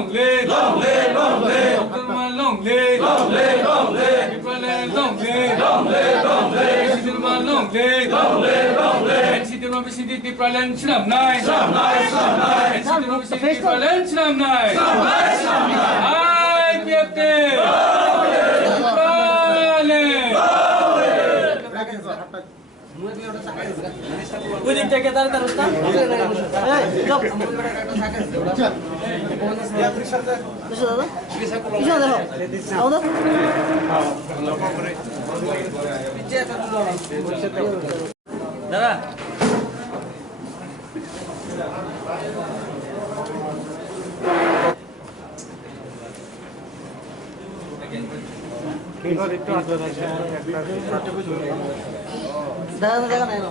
long live, long live, long live. Debbarma long live, long live, long live. Tipra long live, long live, long live. Debbarma long live, long live, long live. Debbarma Bisiti Tipra Slam Nai, Slam Nai, Slam Nai. Debbarma Bisiti Tipra Slam Nai, Slam Nai, Slam Nai. Ipft, ওই দিক থেকে তার রাস্তা এই chop দাদা দাদা দেখা নাই না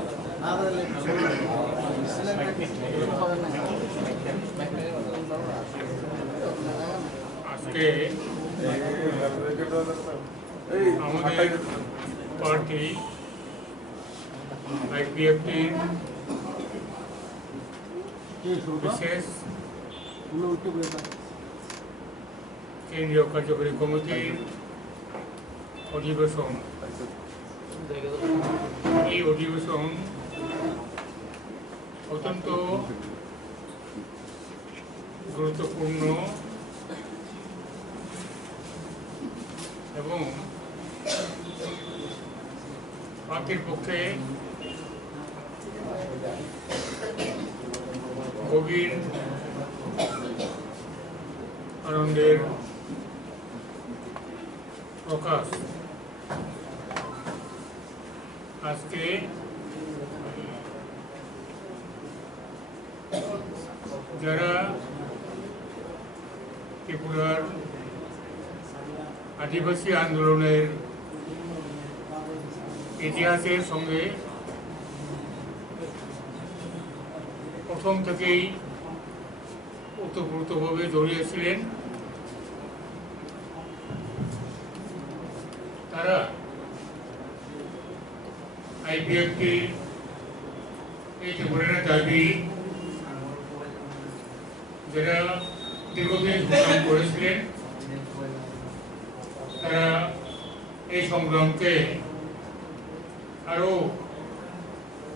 আজকে আমাদের পার্টি আইপিএফটির বিশেষ কেন্দ্রীয় কার্যকরী কমিটির অধিবেশন। এই অধিবেশন অত্যন্ত গুরুত্বপূর্ণ এবং পার্টির পক্ষে গভীর আনন্দের প্রকাশ। আজকে যারা ত্রিপুরার আদিবাসী আন্দোলনের ইতিহাসের সঙ্গে প্রথম থেকেই ওতপ্রোতভাবে জড়িয়েছিলেন, তারা আইপিএফটির এই ত্রিপুরার দাবি যারা দীর্ঘদিন সংগ্রাম করেছিলেন, তারা এই সংগ্রামকে আরো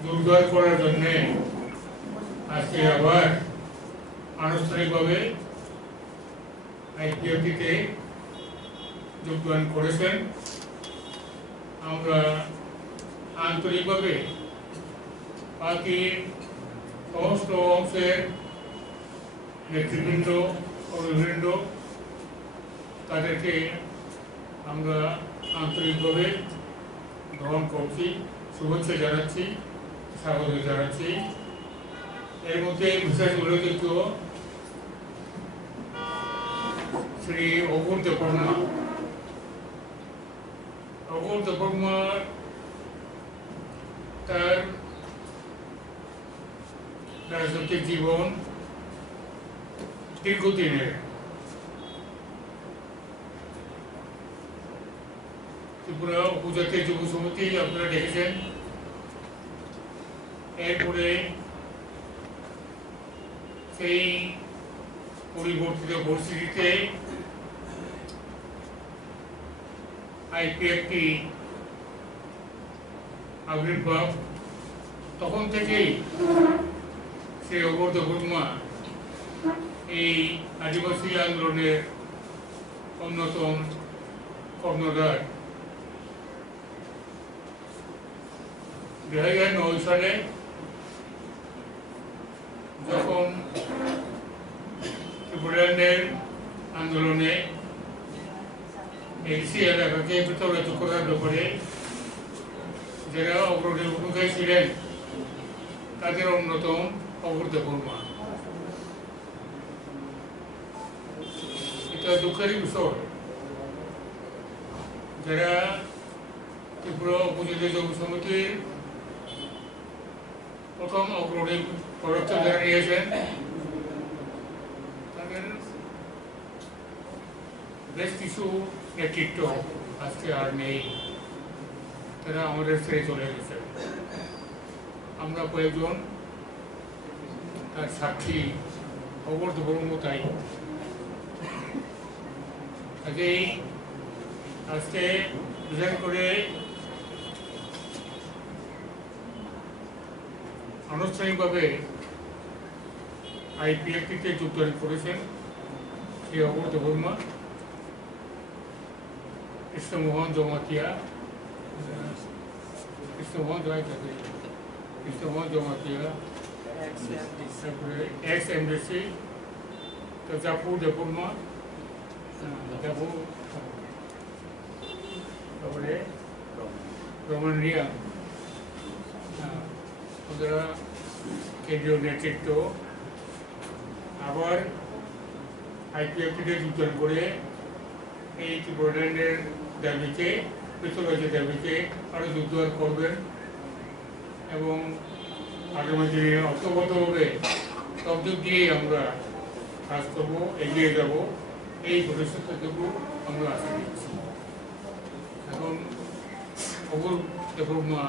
জোরদার করার জন্য আজকে আবার আনুষ্ঠানিকভাবে আইপিএফটিতে যোগদান করেছেন। আমরা আন্তরিকভাবে পার্টির সমস্ত অংশের নেতৃবৃন্দ কর্মীবৃন্দ তাদেরকে আমরা আন্তরিকভাবে গ্রহণ করছি, শুভেচ্ছা জানাচ্ছি, স্বাগত জানাচ্ছি। এর মধ্যে বিশেষ উল্লেখযোগ্য শ্রী অঘোর দেববর্মা। অঘোর দেববর্মা তার রাজনৈতিক জীবন দীর্ঘদিনের। ত্রিপুরা উপজাতীয় যুব সমিতি আপনারা দেখেছেন, এরপরে সেই পরিবর্তিত পরিস্থিতিতে আইপিএফটি আবির্ভাব, তখন থেকেই সেই অঘোর দেববর্মা এই আদিবাসী আন্দোলনের অন্যতম কর্ণধার। 2009 সালে যখন ত্রিপুরার আন্দোলনে এলসি এলাকাকে বিতরিত করার ব্যাপারে যারা অগ্রণী ভূমিকায় ছিলেন তাদের অন্যতম অঘোর দেববর্মা। এটা দুঃখের বিষয়, যারা ত্রিপুরা উপজাতীয় যুব সমিতির প্রথম অগ্রণী পদক্ষেপ যারা নিয়েছেন, তাদের বেশ কিছু নেতৃত্ব আজকে আর নেই, তারা আমাদের ছেড়ে চলে গেছে। আমরা কয়েকজন তার সাক্ষী, অঘোর দেববর্মা তাই। কাজেই আজকে বিশেষ করে আনুষ্ঠানিকভাবে আইপিএফটিতে যোগদান করেছেন শ্রী অঘোর দেববর্মা, কৃষ্ণমোহন জমাতিয়া, তারপরে এক্স এমডিসি জাপু দেববর্মা, তারপরে রমন রিয়া, ওরা কেন্দ্রীয় নেতৃত্ব আবার আইপিএফটিতে যোগদান করে এই ত্রিপুরাল্যান্ডের দাবিতে, পৃথকরাজ্যের দাবিতে আরও যোগদান করবেন এবং আগামী দিনে অর্থগতভাবে সব দিক দিয়েই আমরা কাজ করবো, এগিয়ে যাব, এই ভবিষ্যৎটুকু আমরা আশা দিচ্ছি। এখন অঘোর দেববর্মা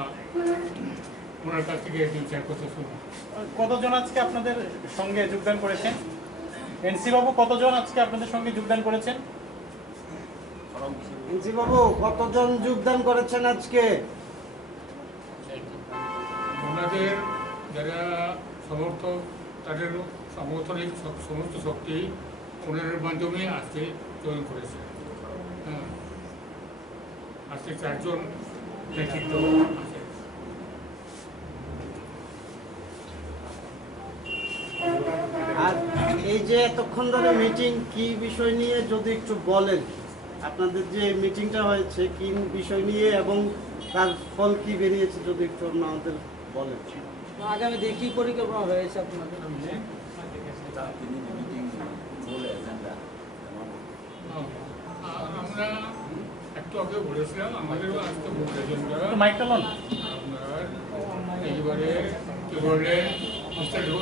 ওনার কাছ থেকে একজন চার কথা শুনুন। কতজন আজকে আপনাদের সঙ্গে যোগদান করেছেন? এনসি বাবু কতজন আজকে আপনাদের সঙ্গে যোগদান করেছেন? এনসি বাবু কতজন যোগদান করেছেন আজকে? ওনাদের যারা সমর্থক, তাদের সমর্থনের সমস্ত শক্তি ওনাদের মাধ্যমে আজকে জয়েন করেছে। হ্যাঁ, আজকে 4 জন নেতৃত্ব আছে। আর এই যে এতক্ষণ ধরে মিটিং, কি বিষয় নিয়ে যদি একটু বলেন, আপনাদের যে মিটিংটা হয়েছে কি বিষয় নিয়ে এবং তার ফল কি বেরিয়েছে যদি একটু আমাদের বলেন। আগামী দিয়ে কি পরিকল্পনা হয়েছে আপনাদের? আমরা একটু আগে বলেছিলাম আমাদেরও আজকে এজেন্ডা আপনার এইবারে কি বললেন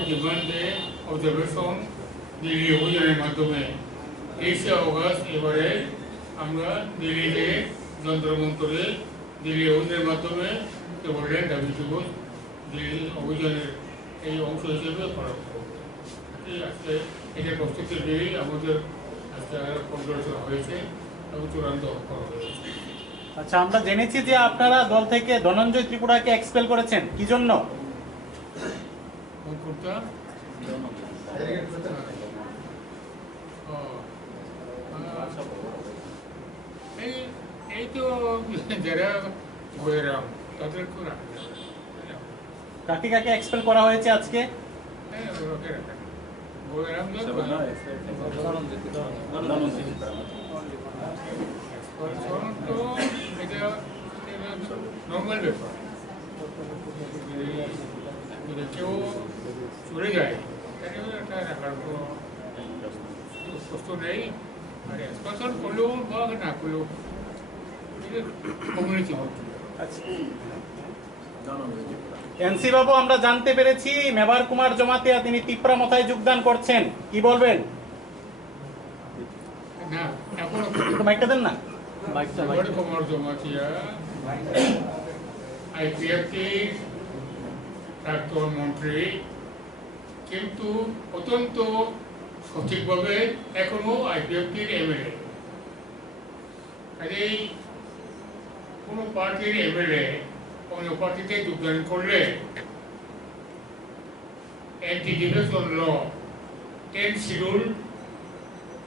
ডিমান্ডে অবজারভেশন দিল্লি অভিযানের মাধ্যমে 23 অগস্ট এবারে আমরা দিল্লিতে যন্ত্রমন্ত্রে দিল্লি অভিযানের মাধ্যমে কি বললেন দাবিটুকু দিল্লি অভিযানের এই অংশ হিসেবে করা আজকে এটার প্রস্তুতি দিয়েই আমাদের আজকে পর্যালোচনা হয়েছে এবং চূড়ান্ত করা হয়েছে। আচ্ছা, আমরা জেনেছি যে আপনারা দল থেকে ধনঞ্জয় ত্রিপুরাকে এক্সপেল করেছেন, কি জন্য? এই তো যারা বৈরাম তাদের কাকে কাকে এক্সপেল করা হয়েছে আজকে? বৈরাম তো এটা নর্মাল ব্যাপার, কেউ চলে যায় এটা রাখার কোনো প্রশ্ন নেই। আর এক্সপানশন করলেও বা না করলেও কমিউনিটি হচ্ছে। এনসি বাবু, আমরা জানতে পেরেছি মেবার কুমার জমাতিয়া তিনি তিপ্রা মথায় যোগদান করছেন, কি বলবেন? না, এখন মাইকটা দেন না। মেবার কুমার জমাতিয়া আইপিএফটি প্রাক্তন মন্ত্রী, কিন্তু অত্যন্ত সঠিকভাবে এখনো আইপিএফটির এমএলএ। কাজেই কোনো পার্টির এমএলএ অন্য পার্টিতে যোগদান করলে anti defection law 10 schedule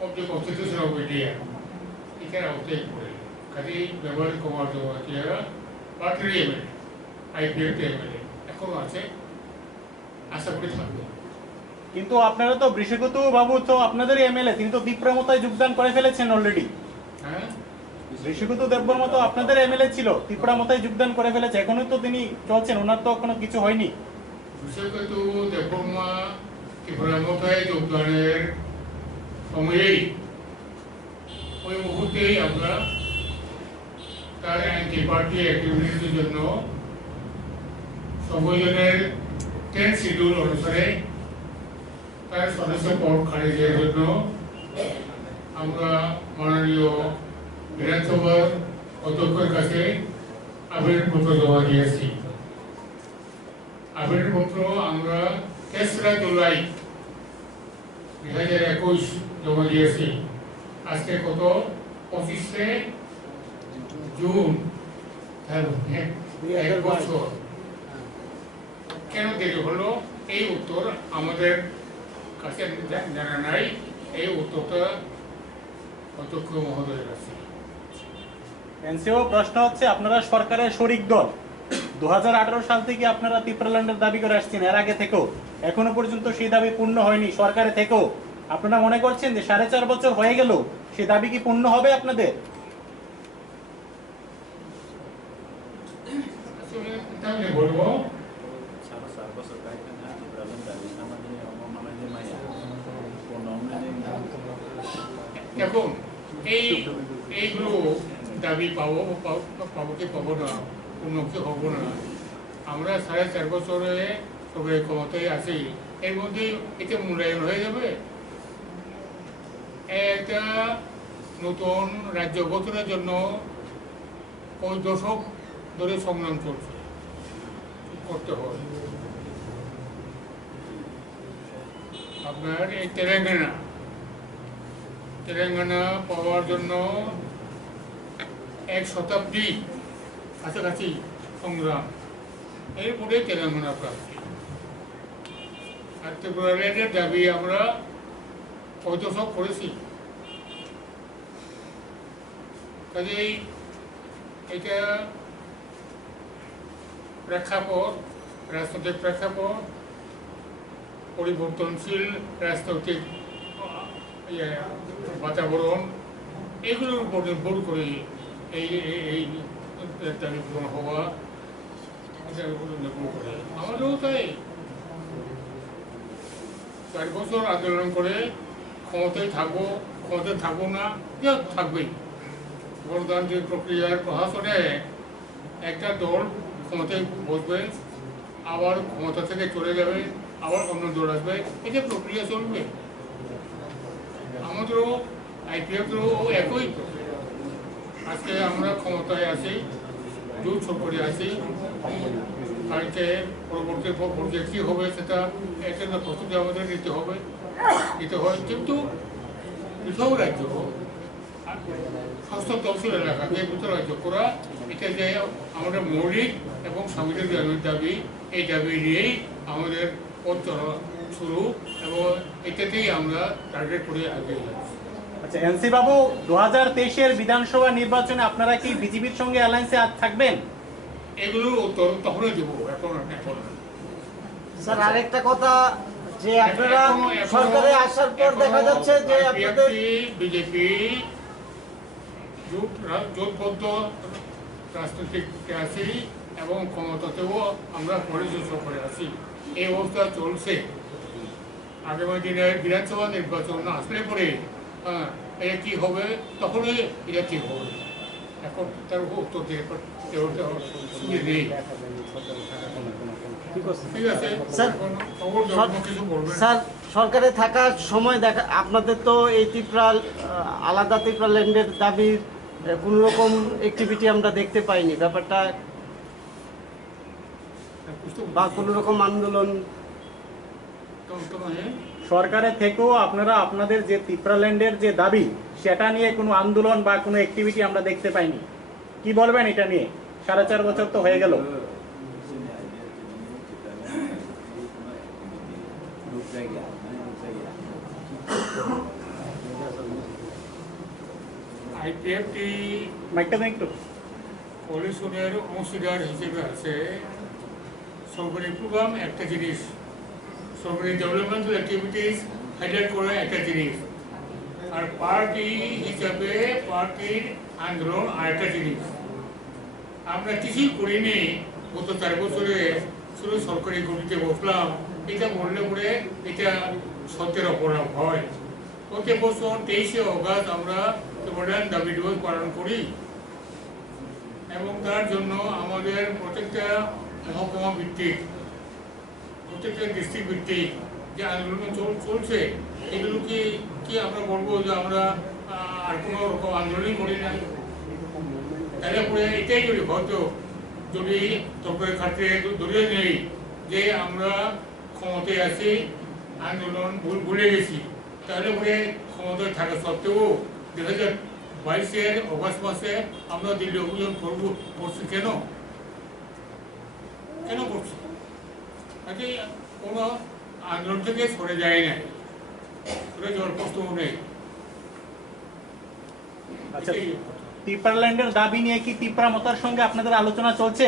of the constitution of India এটার আওতায় পড়ে। কাজেই মেবার কুমার জমাতিয়া পার্টির এমএলএ, আইপিএফটি এমএলএ এখনো আছে, আশা করি থাকবে। কিন্তু আপনারা তো বৃষগত বাবু তো আপনাদেরই এমএলএ, তিনি তো তিপ্রা মথায় যোগদান করে ফেলেছেন অলরেডি। হ্যাঁ, বৃষগত দেববর্মা তো আপনাদের এমএলএ ছিল, তিপ্রা মথায় যোগদান করে ফেলেছে, এখনো তো তিনি চলছেন, ওনার তো কোনো কিছু হয়নি। বৃষগত দেববর্মা ত্রিপুরা মথায় যোগদানের সময়েই ওই মুহূর্তেই আমরা তার অ্যান্টি পার্টি অ্যাক্টিভিটিসের জন্য সংবিধানের 10 শিডিউল অনুসারে তার সদস্য পদ খারিজের জন্য আমরা মাননীয় বিধানসভার অধ্যক্ষের কাছে আবেদনপত্র জমা দিয়েছি। আবেদনপত্র আমরা 3রা জুলাই 2021 জমা দিয়েছি। আজকে কত 25শে জুন, এক বছর কেন দেরি হলো এই উত্তর আমাদের কাছে জানা নাই। এই উত্তরটা অধ্যক্ষ মহোদয়ের কাছে। এনসিও প্রশ্ন হচ্ছে, আপনারা সরকারের শরিক দল, 2018 সাল থেকে আপনারা ত্রিপুরাল্যান্ডের দাবি করে আসছেন, এর আগে থেকেও এখনো পর্যন্ত সেই দাবি পূর্ণ হয়নি সরকারে থেকেও। আপনারা মনে করছেন যে 4.5 বছর হয়ে গেল, সেই দাবি কি পূর্ণ হবে আপনাদের? তাহলে বলবো দেখুন এইগুলো দাবি পাবো কি পাবো না, উন্নতি হবো না। আমরা 4.5 বছরে সবাই ক্ষমতায় আছি, এর মধ্যে এটা মূল্যায়ন হয়ে যাবে। একটা নতুন রাজ্য গঠনের জন্য কয়েক দশক ধরে সংগ্রাম চলছে, করতে হয়। আপনার এই তেলেঙ্গানা পাওয়ার জন্য 1 শতাব্দী কাছাকাছি সংগ্রাম, এরপরে তেলেঙ্গানা প্রাপ্তি। আর ত্রিপুরাল্যান্ডের দাবি আমরা কত সব করেছি। কাজেই এটা প্রেক্ষাপট, রাজনৈতিক প্রেক্ষাপট, পরিবর্তনশীল রাজনৈতিক বাতাবরণ, এগুলোর উপর নির্ভর করে এই দাবি পূরণ হওয়া নির্ভর করে। আমাদেরও তাই 4 বছর আন্দোলন করে ক্ষমতায় থাকবো না, থাকবেই। গণতান্ত্রিক প্রক্রিয়ার প্রশাসনে একটা দল ক্ষমতায় বসবে, আবার ক্ষমতা থেকে চলে যাবে, আবার অন্য দল আসবে, এটা প্রক্রিয়া চলবে। আমাদেরও আইপিএফেরও একই প্রক্রিয়া। আজকে আমরা ক্ষমতায় আছি, জোট সরকারে আছি, কালকে পরবর্তী পর্যায়ে কী হবে সেটা একটা প্রস্তুতি আমাদের নিতে হয়। কিন্তু পৃথক রাজ্য, ষষ্ঠ তহসিল এলাকাকে পৃথক রাজ্য করা, এটা যে আমাদের মৌলিক এবং সাংবিধানিক দাবি, এই দাবি নিয়েই আমাদের পথ চলা শুরু, এবং এটাতেই আমরা টার্গেট করে এগিয়ে যাচ্ছি। আচ্ছা এনসি বাবু, 2023-এর বিধানসভা নির্বাচনে আপনারা কি বিজেপির সঙ্গে অ্যালায়েন্সে থাকবেন? এগুলোর উত্তর তখনই দেবো, এখন স্যার আরেকটা কথা, যে আপনারা সরকারে আসার পর দেখা যাচ্ছে যে আপনাদের বিজেপি জোটবদ্ধ রাজনৈতিক আছি এবং ক্ষমতাতেও আমরা পরিচর্য করে আছি, এই অবস্থা চলছে। আগামী দিনে বিধানসভা নির্বাচন আসলে পরে এটা কী হবে, তখনই এটা ঠিক হবে। এখন তার উত্তর দিয়ে সুবিধা নেই। ঠিক আছে স্যার, সরকারে থাকার সময় দেখা আপনাদের তো এই আলাদা ত্রিপুরাল্যান্ডের দাবির কোনো রকম অ্যাক্টিভিটি আমরা দেখতে পাইনি, ব্যাপারটা বা কোনো রকম আন্দোলন সরকারের থেকেও আপনারা আপনাদের যে ত্রিপুরাল্যান্ডের যে দাবি, সেটা নিয়ে কোনো আন্দোলন বা কোনো অ্যাক্টিভিটি আমরা দেখতে পাইনি। কি বলবেন এটা নিয়ে? 4.5 বছর তো হয়ে গেল। IPFT মাইকটা দেন একটু। পলিউশনের অংশীদার হিসেবে আছে। সরকারি প্রোগ্রাম একটা জিনিস, সরকারি ডেভেলপমেন্টাল অ্যাক্টিভিটিস হাইলাইট করে একটা জিনিস, আর পার্টি হিসাবে পার্টির আন্দোলন আরেকটা জিনিস। আমরা কিছুই করিনি গত 4 বছরে, শুধু সরকারি গতিতে বসলাম। এটা বললে পরে এটা সত্যের অপরাধ হয়। প্রত্যেক বছর 23শে অগাস্ট আমরা ত্রিপুরাল্যান্ড দাবি দিবস পালন করি, এবং তার জন্য আমাদের প্রত্যেকটা মহকুমা ভিত্তিক, প্রত্যেকটা ডিস্ট্রিক্ট ভিত্তিক যে আন্দোলন চলছে, এগুলো কি আমরা বলবো যে আমরা আর কোনো রকম আন্দোলনই করি না? তাহলে পরে এটাই হয়তো যদি তর্কের ক্ষেত্রে ধরে নেই যে আমরা ক্ষমতায় আছি, আন্দোলন ভুলে গেছি, তাহলে পরে ক্ষমতায় থাকা সত্ত্বেও 22 অগস্ট মাসে আমরা দিল্লি অভিযান করছি কেন করছি? আজকে কোনো আন্দোলন থেকে সরে যায় না, সরে যাওয়ার প্রশ্নও নেই। আচ্ছা, টিপ্রাল্যান্ডের দাবি নিয়ে কি টিপ্রা মতার সঙ্গে আপনাদের আলোচনা চলছে?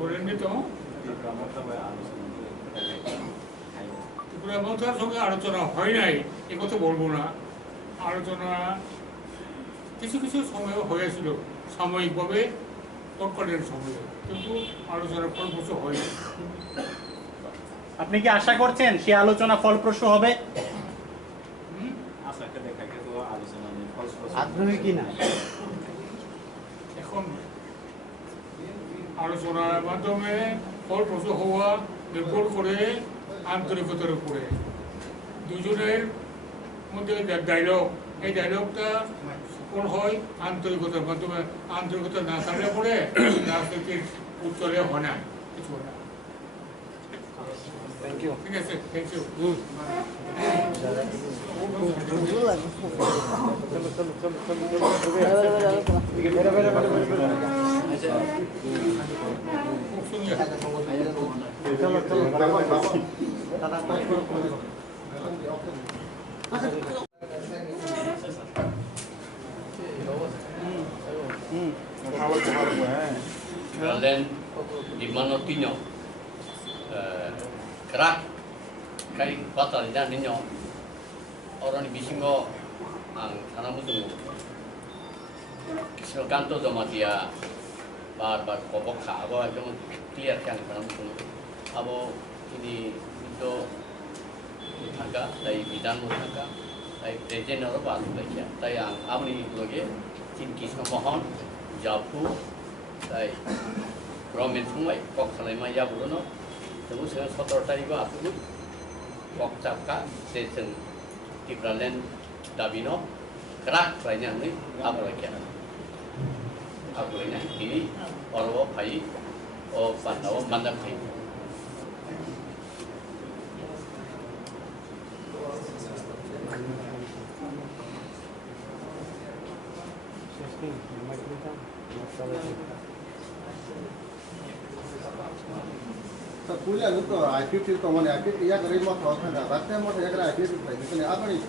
বলেননি তো, ত্রিপুরা মতার সঙ্গে আলোচনা হয় নাই এ কথা বলবো না। আলোচনা কিছু কিছু সময় হয়েছিল, সাময়িকভাবে তৎকালীন সময়ে, কিন্তু আলোচনার ফলপ্রসূ হয়নি। আপনি কি আশা করছেন সেই আলোচনা ফলপ্রসূ হবে? আগ্রহী কিনা এখন আলোচনার মাধ্যমে ফলপ্রসূ হওয়া নির্ভর করে আন্তরিকতার উপরে। দুজনের মধ্যে ডায়লগ, এই ডায়লগটা সফল হয় আন্তরিকতার মাধ্যমে। আন্তরিকতা না থাকলে পরে রাজনীতির উত্তরে হয় না, কিছু হয় না। ঠিক আছে, thank you. Kalian di mana tinyo kerak kai batal dan ninyo orang di bisingo ang sana musuh kanto sama dia bar kobok abo itu clear kan sana musuh abo ini itu Motha dari bidan Motha dari presiden orang baru lagi dari yang amni lagi cinkis mohon japu dari Romjkha kok selama ya burono terus 17 tarik aku kok capka sesen Tipralen Dabino kerak lainnya ini apa lagi Aghore ini orang Pai Bana mandap Pai Kuliah itu Ipft itu mana Ipft Yakarwi Motha ada, rakyat Motha Yakarwi Ipft itu, jadi apa nih?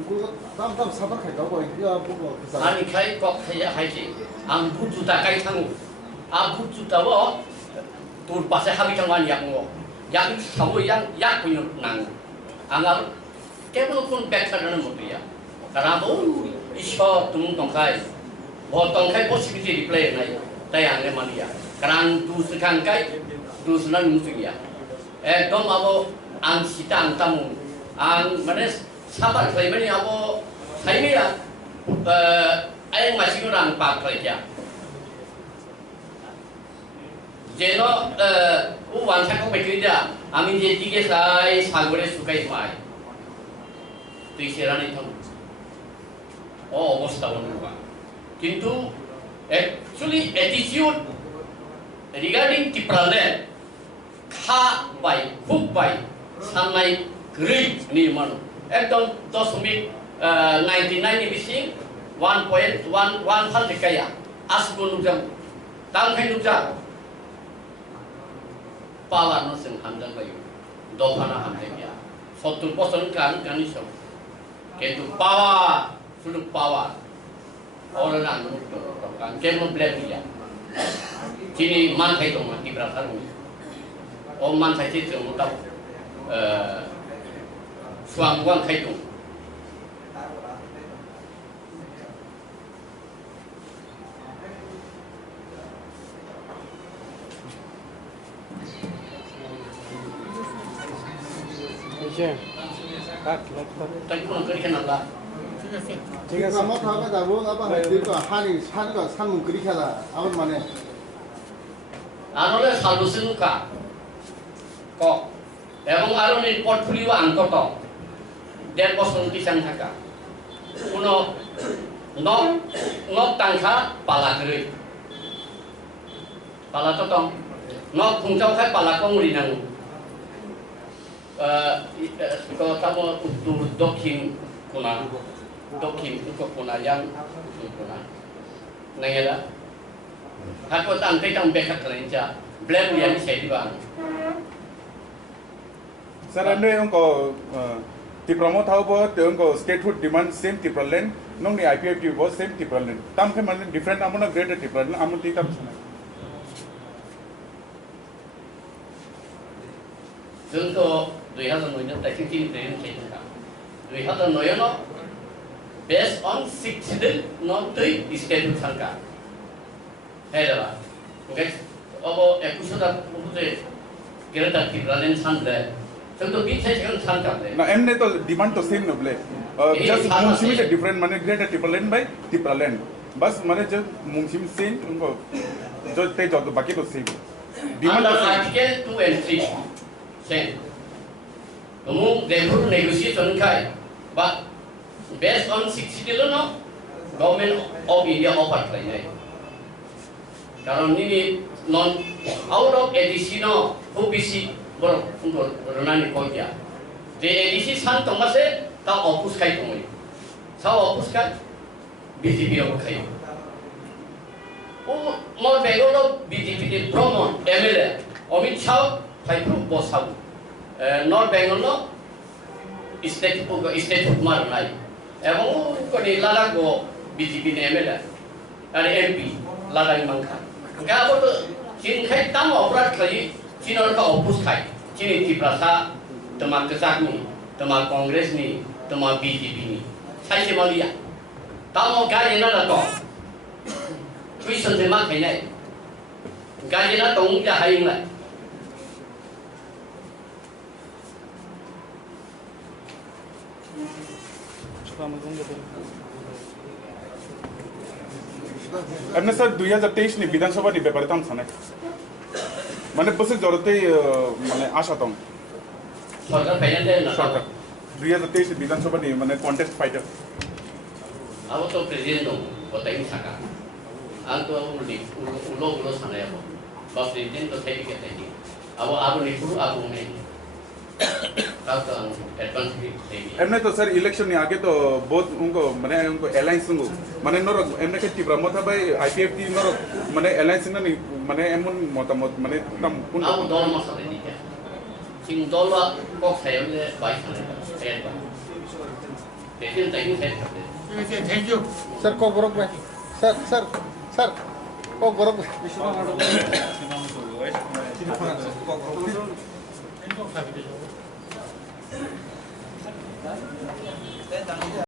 Ibu tam sabar kayak apa? Itu apa? Ani kai kok saya haji, angku juta kai tangu, angku juta wo, tur pasai hari kemarin yang kamu yang punya nang, anggal, kamu pun better dengan mutu ya, karena tu iso tung tongkai, tongkai positif di play nai, tayangnya mana ya, karena tu sekarang kai tu senang musuh ya, dom abo ang sita ang tamu, ang mana sabar saya ini abo saya ni ya, ayam masih orang pakai ya, jeno uang saya kau bekerja, amin jadi ke saya Aghore sukai mai, tu sekarang itu, bos tahu juga, kintu actually attitude regarding Tipralen kha by hook by sanai great ni manu ekdom 0.99 bising 1.11 kaya asgun nujam tang khai nujam power no sing hamdan bayu dofana hamdan ya 70% kan iso ketu power suluk power orang anu kan kemo blend ya Sini man thay dong di berasal man thay sih cuma tahu suang uang thay dong tadi pun kerja nala ঠিক আছে Motha apa যাবো apa itu hari sanung kiri kala apa mana Aghore solution ka kok এবং আরো নি portfolio অন্তত 1.5% কিসান থাকা কোনো knock টাংখা পালা করে পালা তো তং নক খুংচাও খাই পালা কংরি নাং কথা উত্তর দক্ষিণ কোনা dokhin ko puna yang puna nangela hako tang te tang bekat kalain cha black yang sei di bang Sir, ande ko Tipra Motha bo ko statehood demand same Tipra land nong ni IPFT bo same Tipra land tam ke man different amuna greater Tipra land amun ti tam sana जोंखौ 2009 दा थिंथि train खेलखा 2009 no based on 6 not 3 state thangka हेला okay अब एकुसदा बुझे गेरता किब्रालेन सांदे जोंखौ बि साइजखौ सांकाबले na emne to demand to same no ble just mungsim is different mane greater Tipra land by Tipra land bas mane just mungsim same ko jo te jo baki to same demand to same article 2 and 3 same Umum therefore negotiation kai but based on 60 no government of India offer kai nai karon ni non out of ADC no OBC bor ronani ko kya je ADC san tomase ta opus kai tomoi sa opus kai BJP ko kai o more begolo BJP de promote MLA Amit Shah kai pro boss North Bengal no state mar nai এবং কোনি লালা গো BJP নে MLA আর MP লালাই মাংখা গাবো তো চিন খাই তাম অপরাধ খাই চিনর কা অপুস খাই চিনি ত্রিপ্রাসা তোমা কজাকনি তোমা কংগ্রেস নি তোমা বিজেপি নি সাইসে মালিয়া তাম গায়ে না তো তুই সনজে মা খাই নাই গায়ে না তং যা হাই নাই Emne sir 2023 ni বিধানসভা ni ব্যাপারে তাম সানে মানে বসে জরতে মানে আশা তম সরকার ফাইনাল দেয় না সরকার 2023 বিধানসভা ni মানে contest fighter Ako to president no, botay ni saka. Ang to ulo sana ako. Ba president to tayo kita ni. Ako ni puro ako ni. Tapos ang advance tayo. एमने तो sir election ni आगे तो बहुत उनको माने उनको alliance उनको माने नोर एमने के टिप्रा मोथा भाई IPFT नोर माने अलायंस ना ni माने एमन मोटामोट माने तम कुन Ako dol masala ni ka. Sing dola kok sayo ni baik sana. Saya ba. President tayo saya. Thank you. Sir, kok borok ba? Sir, kok borok ba? Thank you.